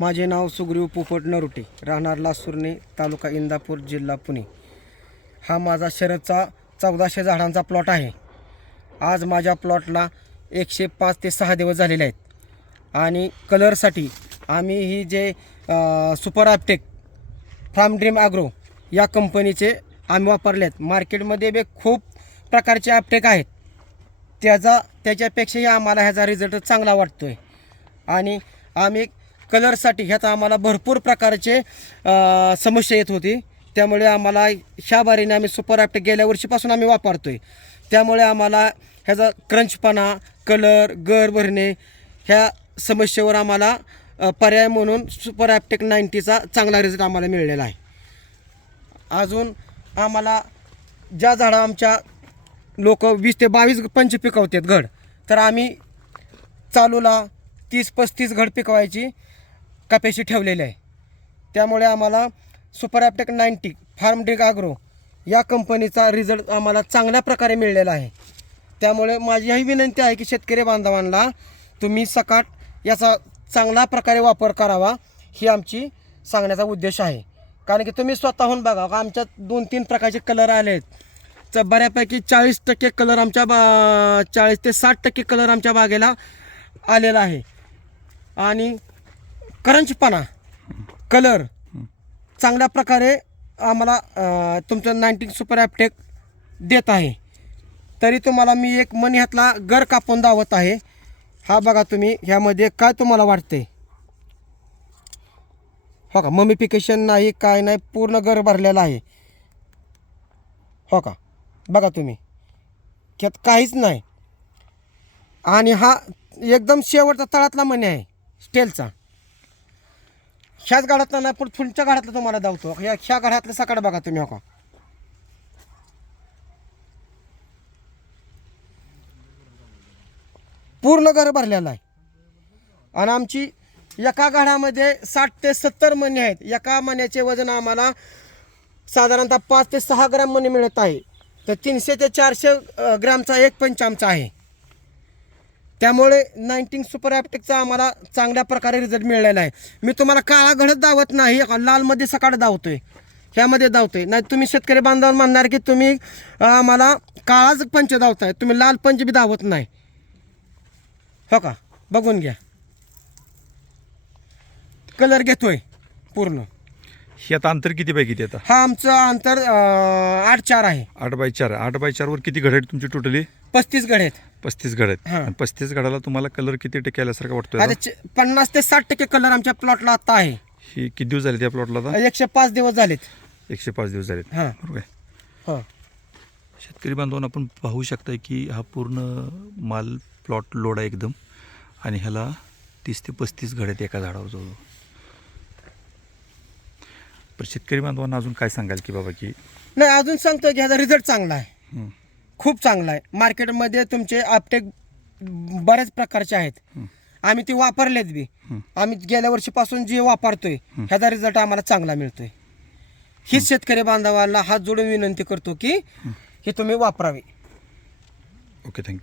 माझे नाव सुग्रीव पोपट नरोटे, राहणार लासुर्णे, तालुका इंदापूर, जिल्हा पुणे. हा माझा शरदचा 1400 झाडांचा प्लॉट आहे. आज माझ्या प्लॉटला 105 ते 6 दिवस झालेले आहेत. आणि कलरसाठी आम्ही ही जे सुपर ॲप्टेक फ्रॉम ड्रीम ॲग्रो या कंपनीचे आम्ही वापरले आहेत. मार्केटमध्ये बी खूप प्रकारचे ॲप्टेक आहेत, त्याच्यापेक्षाही आम्हाला ह्याचा रिझल्ट चांगला वाटतो आहे. आणि आम्ही कलरसाठी ह्यात आम्हाला भरपूर प्रकारचे समस्या येत होती, त्यामुळे आम्हाला ह्या बारीने आम्ही सुपर ॲप्टेक गेल्या वर्षीपासून आम्ही वापरतो आहे. त्यामुळे आम्हाला ह्याचा क्रंचपणा, कलर, गर भरणे ह्या समस्येवर आम्हाला पर्याय म्हणून सुपर ॲप्टेक 90चा चांगला रिझल्ट आम्हाला मिळालेला आहे. अजून आम्हाला ज्या झाडं आमच्या लोक 20 ते 22 पंच पिकवतात घड, तर आम्ही चालूला 30-35 घड पिकवायची कपॅसिटी ठेवलेली आहे. त्यामुळे आम्हाला सुपर ॲप्टेक 90 फार्म ड्रीम ॲग्रो या कंपनीचा रिझल्ट आम्हाला चांगल्या प्रकारे मिळालेला आहे. त्यामुळे माझी ही विनंती आहे की शेतकरी बांधवांना तुम्ही सकाट याचा चांगल्या प्रकारे वापर करावा, ही आमची सांगण्याचा उद्देश आहे. कारण की तुम्ही स्वतःहून बघा, आमच्यात 2-3 प्रकारचे कलर आले आहेत. तर बऱ्यापैकी 40% कलर आमच्या 40 ते 60% कलर आमच्या बागेला आलेला आहे. आणि करंजपणा, कलर चांगल्या प्रकारे आम्हाला तुमचं 90 सुपर ॲप्टेक देत आहे. तरी तुम्हाला मी एक मनी ह्यातला गर कापून दावत आहे. हा बघा तुम्ही, ह्यामध्ये काय तुम्हाला वाटते? हो का, ममिफिकेशन नाही, काय नाही, पूर्ण गर भरलेला आहे. हो का, बघा तुम्ही, ह्यात काहीच नाही. आणि हा एकदम शेवटचा तळातला मणी आहे स्टेलचा. ह्याच गाडातला नाही, पण पुढच्या गाडातला तुम्हाला दावतो. ह्या गाडातलं सकाळ बघा तुम्ही. हो का, पूर्ण घर भरलेलं आहे. आणि आमची एका गाड्यामध्ये 60 ते 70 मणी आहेत. एका मण्याचे वजन आम्हाला साधारणतः 5 ते 6 ग्रॅम मणी मिळत आहे. तर 300 ते 400 ग्रॅमचा एक पंच आमचा आहे. त्यामुळे 90 सुपर ॲप्टेकचा आम्हाला चांगल्या प्रकारे रिझल्ट मिळालेला आहे. मी तुम्हाला काळा घडत दावत नाही, लालमध्ये सकाळ दावतोय, ह्यामध्ये दावतोय. नाही तुम्ही शेतकरी बांधव म्हणणार की तुम्ही आम्हाला काळाच पंच दावताय, तुम्ही लाल पंच बी दावत नाही. हो का, बघून घ्या, कलर घेतोय पूर्ण. ह्यात अंतर किती बाय किती आता? हा आमचं अंतर 8-4 आहे. 8x4. 8x4 वर किती घड आहेत तुमची टोटली? 35 घड आहेत. 35 घड आहेत. हां. आणि 35 घडाला तुम्हाला कलर किती टक्के आल्यासारखं वाटतोय? आता 50 ते 60% कलर आमच्या प्लॉटला आता आहे. ही किती दिवस झाले त्या प्लॉटला आता? 105 दिवस झालेत. 105 दिवस झालेत. हां. बरोबर आहे. हो, शेतकरी बांधवांना आपण पाहू शकता की हा पूर्ण माल प्लॉट लोड आहे एकदम. आणि ह्याला 30 ते 35 घड आहेत एका झाडावर जवळ. पण शेतकरी बांधवांना अजून काय सांगाल की बाबा की? नाही, अजून सांगतो की ह्याचा रिझल्ट चांगला आहे, हं. खूप चांगला आहे. मार्केटमध्ये तुमचे ॲप्टेक बऱ्याच प्रकारचे आहेत. आम्ही ते वापरलेत बी. आम्ही गेल्या वर्षीपासून जे वापरतोय ह्याचा रिझल्ट आम्हाला चांगला मिळतोय. हीच शेतकरी बांधवांना हात जोडून विनंती करतो की हे तुम्ही वापरावे. Okay, thank you.